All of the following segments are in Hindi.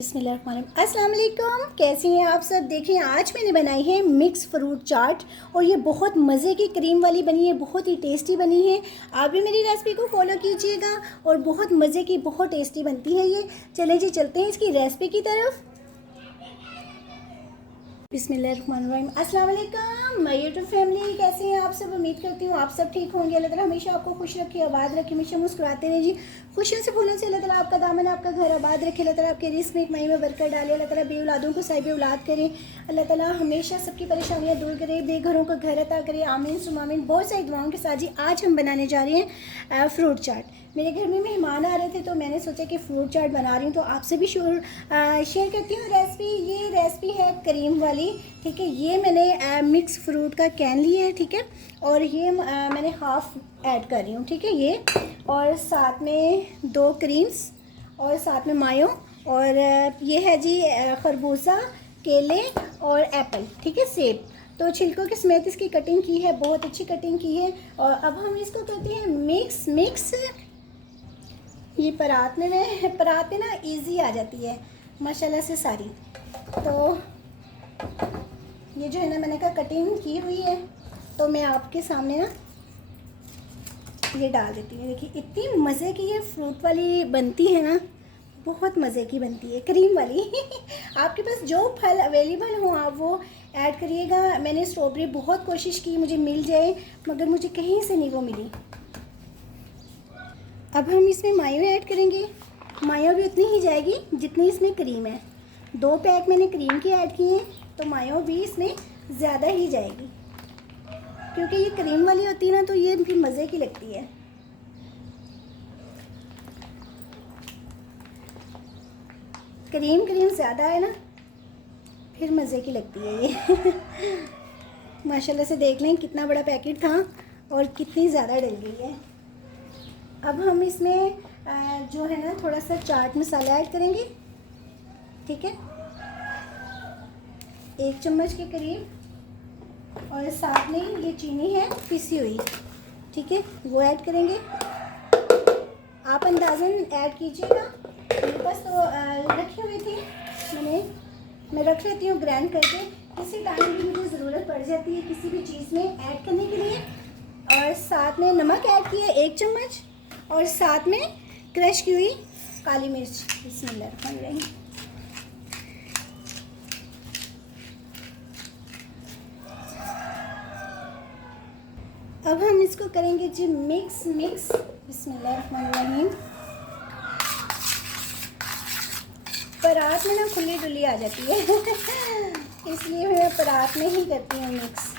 अस्सलाम वालेकुम, कैसी हैं आप सब। देखिए आज मैंने बनाई है मिक्स फ्रूट चाट और ये बहुत मज़े की क्रीम वाली बनी है, बहुत ही टेस्टी बनी है। आप भी मेरी रेसिपी को फॉलो कीजिएगा और बहुत मज़े की, बहुत टेस्टी बनती है ये। चलें जी, चलते हैं इसकी रेसिपी की तरफ। बिस्मिल्लाहिर्रहमानिर्रहीम। अस्सलाम वालेकुम माय यूट्यूब फैमिली, कैसे हैं आप सब। उम्मीद करती हूँ आप सब ठीक होंगे। अल्लाह ताला हमेशा आपको खुश रखे, आबाद रखे, हमेशा मुस्कुराते रहे जी। खुशियों से फूलों से अल्लाह ताला आपका दामन, आपका घर आबाद रखे। अल्लाह ताला आपके रिस्क में, एक मई में बरकत डाले। अल्लाह ताला बे औलादों को साहिब औलाद करे। अल्लाह ताला हमेशा सबकी परेशानियाँ दूर करे, बेघरों को घर अता करे। आमीन सुम आमीन। बहुत सारी दुआओं के साथ जी आज हम बनाने जा रहे हैं फ्रूट चाट। मेरे घर में मेहमान आ रहे थे तो मैंने सोचा कि फ्रूट चाट बना रही हूँ तो आपसे भी शेयर करती हूँ रेसिपी। ये रेसिपी है क्रीम वाली, ठीक है। ये मैंने मिक्स फ्रूट का कैन लिया है, ठीक है। और ये मैंने हाफ़ ऐड कर रही हूँ, ठीक है। ये और साथ में 2 क्रीम्स और साथ में मायो और ये है जी खरबूजा, केले और एप्पल, ठीक है, सेब। तो छिलकों के समेत इसकी कटिंग की है, बहुत अच्छी कटिंग की है। और अब हम इसको करते हैं मिक्स। ये परात में ना इजी आ जाती है माशाल्लाह से सारी। तो ये जो है ना मैंने कहा कटिंग की हुई है तो मैं आपके सामने ना ये डाल देती हूँ। देखिए इतनी मज़े की ये फ्रूट वाली बनती है ना, बहुत मज़े की बनती है क्रीम वाली। आपके पास जो फल अवेलेबल हो आप वो ऐड करिएगा। मैंने स्ट्रॉबेरी बहुत कोशिश की मुझे मिल जाए, मगर मुझे कहीं से नहीं वो मिली। अब हम इसमें मायो ऐड करेंगे। मायो भी उतनी ही जाएगी जितनी इसमें क्रीम है। 2 पैक मैंने क्रीम के ऐड किए हैं तो मायो भी इसमें ज़्यादा ही जाएगी, क्योंकि ये क्रीम वाली होती है ना तो ये भी मज़े की लगती है। क्रीम ज़्यादा है ना फिर मज़े की लगती है ये। माशाल्लाह से देख लें कितना बड़ा पैकेट था और कितनी ज़्यादा डल गई है। अब हम इसमें जो है ना थोड़ा सा चाट मसाला ऐड करेंगे, ठीक है, 1 चम्मच के करीब। और साथ में ये चीनी है पिसी हुई, ठीक है, वो ऐड करेंगे। आप अंदाज़न ऐड कीजिएगा। मेरे पास तो रखी हुई थी, मैं रख लेती हूँ ग्राइंड करके। किसी टाइम भी मुझे ज़रूरत पड़ जाती है किसी भी चीज़ में ऐड करने के लिए। और साथ में नमक ऐड किया 1 चम्मच और साथ में क्रश की हुई काली मिर्च। बिस्मिल्लाहिर्रहमानिर्रहीम। अब हम इसको करेंगे जी मिक्स। बिस्मिल्लाहिर्रहमानिर्रहीम। परात में ना खुली डुली आ जाती है इसलिए मैं परात में ही करती हूँ मिक्स,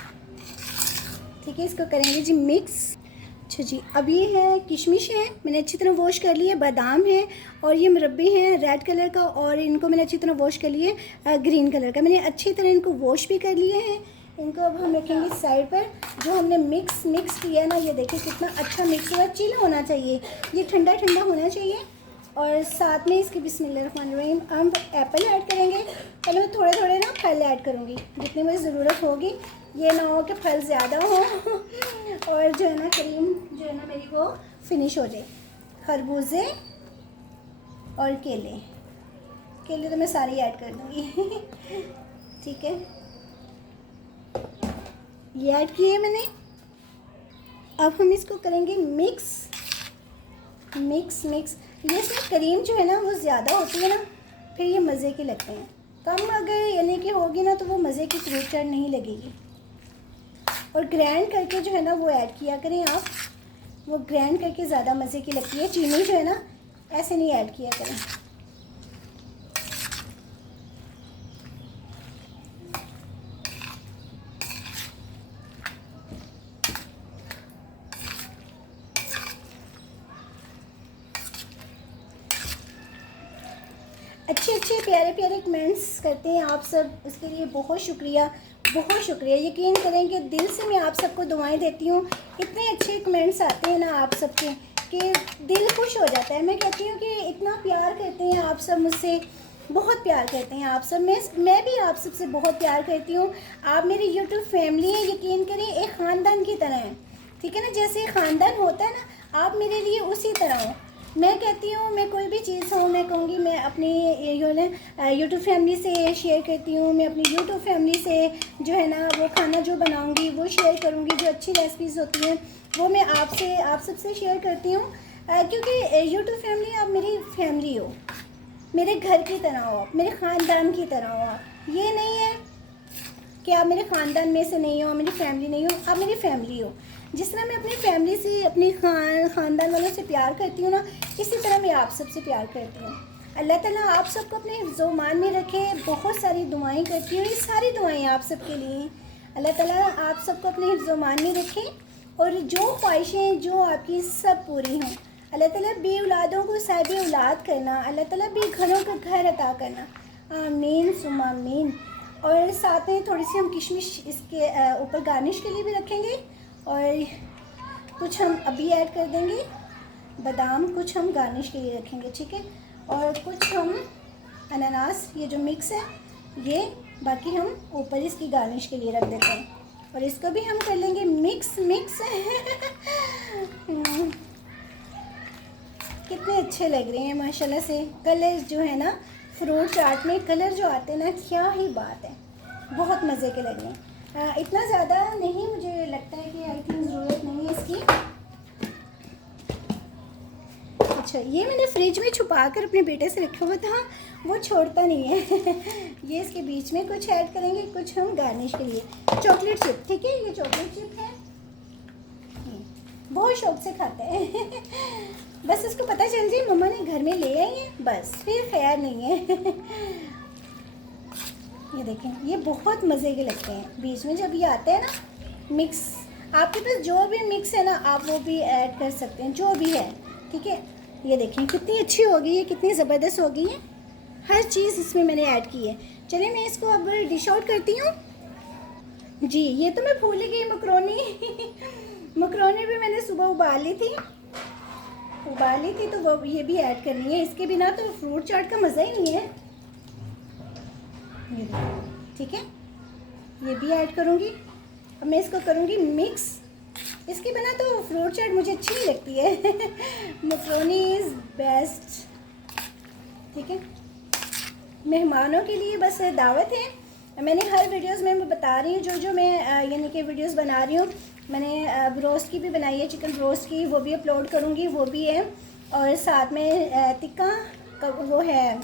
ठीक है। इसको करेंगे जी मिक्स। अच्छा जी, अब ये है किशमिश है, मैंने अच्छी तरह वॉश कर लिया। बादाम है और ये मुरब्बे हैं रेड कलर का और इनको मैंने अच्छी तरह वॉश कर लिए ग्रीन कलर का। मैंने अच्छी तरह इनको वॉश भी कर लिए हैं। इनको अब हम रखेंगे साइड पर। जो हमने मिक्स किया ना, ये देखिए कितना अच्छा मिक्स हुआ। चिल होना चाहिए, ये ठंडा होना चाहिए। और साथ में इसके बिस्मिल्लाहिर्रहमानिर्रहीम हम एप्पल ऐड करेंगे। पहले मैं थोड़े ना फल ऐड करूँगी जितनी मुझे ज़रूरत होगी, ये ना हो कि फल ज़्यादा हो और जो है ना क्रीम जो है ना मेरी वो फिनिश हो जाए। खरबूजे और केले तो मैं सारी ऐड कर दूँगी ठीक है, ये ऐड किए मैंने। अब हम इसको करेंगे मिक्स। ये इसमें क्रीम जो है ना वो ज़्यादा होती है ना, फिर ये मज़े की लगते हैं। कम अगर यानी कि होगी ना तो वो मज़े की फ्रूट चाट नहीं लगेगी। और ग्राइंड करके जो है ना वो ऐड किया करें आप, वो ग्राइंड करके ज़्यादा मज़े की लगती है। चीनी जो है ना ऐसे नहीं ऐड किया करें। अच्छे प्यारे कमेंट्स करते हैं आप सब, उसके लिए बहुत शुक्रिया। यकीन करें कि दिल से मैं आप सबको दुआएं देती हूँ। इतने अच्छे कमेंट्स आते हैं ना आप सबके कि दिल खुश हो जाता है। मैं कहती हूँ कि इतना प्यार करते हैं आप सब मुझसे, बहुत प्यार करते हैं आप सब। मैं भी आप सबसे बहुत प्यार करती हूँ। आप मेरी यूट्यूब फैमिली है, यकीन करें एक ख़ानदान की तरह है, ठीक है ना। जैसे ख़ानदान होता है ना, आप मेरे लिए उसी तरह हो। मैं कहती हूँ, मैं कोई भी चीज़ हो मैं कहूँगी मैं अपनी यूट्यूब फैमिली से शेयर करती हूँ। मैं अपनी यूट्यूब फैमिली से जो है ना वो खाना जो बनाऊँगी वो शेयर करूँगी। जो अच्छी रेसिपीज़ होती हैं वो मैं आप सबसे शेयर करती हूँ, क्योंकि यूट्यूब फैमिली आप मेरी फैमिली हो, मेरे घर की तरह हो, मेरे ख़ानदान की तरह हो। आप ये नहीं है कि आप मेरे ख़ानदान में से नहीं हो, मेरी फैमिली नहीं हो, आप मेरी फैमिली हो। जिस तरह मैं अपनी फैमिली से, अपनी ख़ानदान वालों से प्यार करती हूँ ना, इसी तरह मैं आप सबसे प्यार करती हूँ। अल्लाह ताला आप सबको अपने हिफ्ज़-ओ-मान में रखे। बहुत सारी दुआएं करती हूँ, ये सारी दुआएं आप सबके लिए। अल्लाह ताला आप सबको अपने हिफ्ज़-ओ-मान में रखे और जो ख्वाहिशें जो आपकी सब पूरी हों। अल्लाह ताला बे औलादों को साहिब औलाद करना, अल्लाह ताला बे घरों का घर अता करना। आमीन सुम्मा आमीन। और साथ में थोड़ी सी हम किशमिश इसके ऊपर गार्निश के लिए भी रखेंगे और कुछ हम अभी ऐड कर देंगे बादाम, कुछ हम गार्निश के लिए रखेंगे, ठीक है। और कुछ हम अनानास, ये जो मिक्स है ये, बाकी हम ऊपर इसकी गार्निश के लिए रख देते हैं। और इसको भी हम कर लेंगे मिक्स। कितने अच्छे लग रहे हैं माशाल्लाह से। कलर जो है ना फ्रूट चाट में कलर जो आते हैं ना, क्या ही बात है, बहुत मज़े के लग रहे हैं। इतना ज़्यादा नहीं, मुझे लगता है कि आई थिंक ज़रूरत नहीं है इसकी। अच्छा, ये मैंने फ्रिज में छुपा कर अपने बेटे से रखा हुआ था, वो छोड़ता नहीं है। ये इसके बीच में कुछ ऐड करेंगे, कुछ हम गार्निश के लिए चॉकलेट चिप, ठीक है। ये चॉकलेट चिप है, बहुत शौक से खाते हैं। बस इसको पता चल जाए मम्मा ने घर में ले आई है, बस फिर खैर नहीं है। ये देखें, ये बहुत मज़े के लगते हैं। बीच में जब ये आते हैं ना मिक्स, आपके पास जो भी मिक्स है ना आप वो भी ऐड कर सकते हैं, जो भी है, ठीक है। ये देखें कितनी अच्छी हो गई है, कितनी ज़बरदस्त हो गई है। हर चीज़ इसमें मैंने ऐड की है। चलिए मैं इसको अब डिश आउट करती हूँ। जी, ये तो मैं भूल ही गई, मकरोनी। मकरोनी भी मैंने सुबह उबाल ली थी तो वो ये भी ऐड करनी है। इसके बिना तो फ्रूट चाट का मज़ा ही नहीं है। ये देखो, ठीक है, ये भी ऐड करूँगी। अब मैं इसको करूँगी मिक्स। इसके बिना तो फ्रूट चाट मुझे अच्छी नहीं लगती है। मकरोनी इज़ बेस्ट, ठीक है। मेहमानों के लिए बस दावत है। मैंने हर वीडियोस में मैं बता रही हूँ जो मैं यानी कि वीडियोस बना रही हूँ। मैंने ब्रोस्ट की भी बनाई है, चिकन ब्रोस्ट की, वो भी अपलोड करूँगी, वो भी है। और साथ में टिक्का का वो है,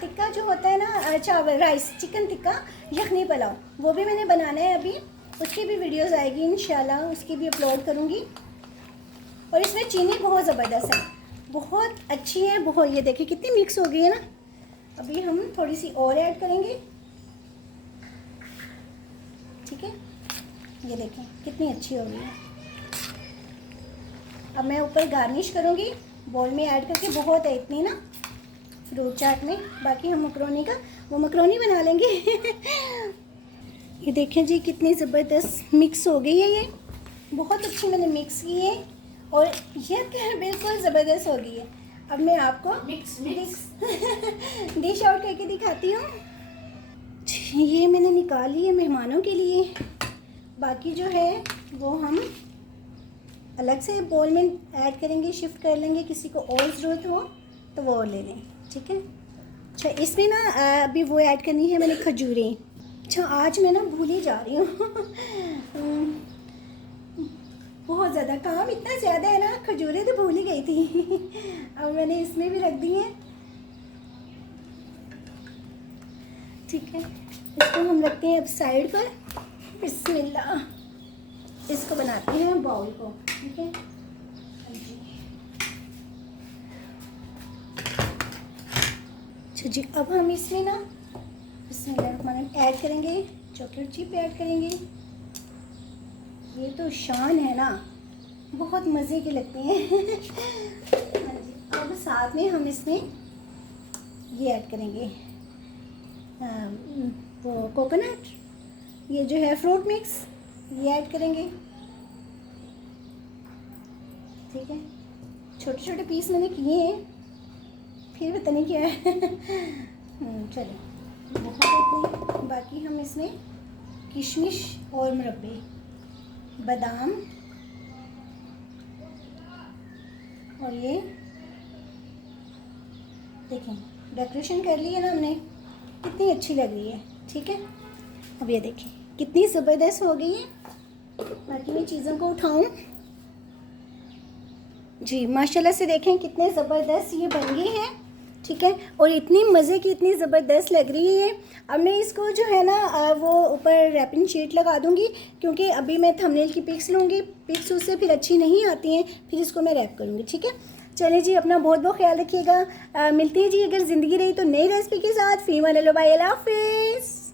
टिक्का जो होता है ना, चावल राइस, चिकन टिक्का यखनी पुलाव, वो भी मैंने बनाना है अभी। उसकी भी वीडियोस आएगी इंशाल्लाह, उसकी भी अपलोड करूँगी। और इसमें चीनी बहुत ज़बरदस्त है, बहुत अच्छी है, बहुत। ये देखिए कितनी मिक्स हो गई है ना। अभी हम थोड़ी सी और ऐड करेंगे, ठीक है। ये देखें कितनी अच्छी हो गई है। अब मैं ऊपर गार्निश करूँगी बोल में ऐड करके, बहुत है इतनी ना फ्रूट चाट में। बाकी हम मकरोनी का वो मकरोनी बना लेंगे। ये देखें जी कितनी ज़बरदस्त मिक्स हो गई है, ये बहुत अच्छी मैंने मिक्स की है और ये बिल्कुल ज़बरदस्त हो गई है। अब मैं आपको मिक्स डिश आउट करके दिखाती हूँ। ये मैंने निकाली है मेहमानों के लिए, बाकी जो है वो हम अलग से बोल में ऐड करेंगे, शिफ्ट कर लेंगे। किसी को और ज़रूरत हो तो वो और ले लें, ठीक है। अच्छा, इसमें ना अभी वो ऐड करनी है मैंने खजूरें। अच्छा, आज मैं ना भूल ही जा रही हूँ। बहुत ज़्यादा काम इतना ज़्यादा है ना, खजूरें तो भूल ही गई थी। अब मैंने इसमें भी रख दी हैं, ठीक है। इसको हम रखते हैं अब साइड पर। बिस्मिल्लाह, इसको बनाते हैं बाउल को, ठीक है। अच्छा जी, अब हम इसमें ना बिस्मिल्लाह ऐड करेंगे, चॉकलेट चिप ऐड करेंगे। ये तो शान है ना, बहुत मज़े के लगते हैं। हाँ जी, अब साथ में हम इसमें ये ऐड करेंगे वो कोकोनट, ये जो है फ्रूट मिक्स, ये ऐड करेंगे, ठीक है। छोटे छोटे पीस मैंने किए हैं, फिर पता नहीं क्या है। चलो बहुत इतने। बाकी हम इसमें किशमिश और मुरब्बे, बादाम, और ये देखें डेकोरेशन कर ली है ना हमने, कितनी अच्छी लग रही है। ठीक है, अब ये देखें कितनी ज़बरदस्त हो गई है। बाकी मैं चीज़ों को उठाऊं जी, माशाल्लाह से देखें कितने ज़बरदस्त ये बन गई है। ठीक है, और इतनी मज़े की, इतनी ज़बरदस्त लग रही है। अब मैं इसको जो है ना वो ऊपर रैपिंग शीट लगा दूंगी, क्योंकि अभी मैं थंबनेल की पिक्स लूँगी, पिक्स उससे फिर अच्छी नहीं आती हैं, फिर इसको मैं रैप करूँगी। ठीक है, चलिए जी, अपना बहुत बहुत ख्याल रखिएगा। मिलती है जी अगर ज़िंदगी रही तो नई रेसिपी के साथ। फ़ीमान अल्लाह, बाय, अल्लाह हाफ़िज़।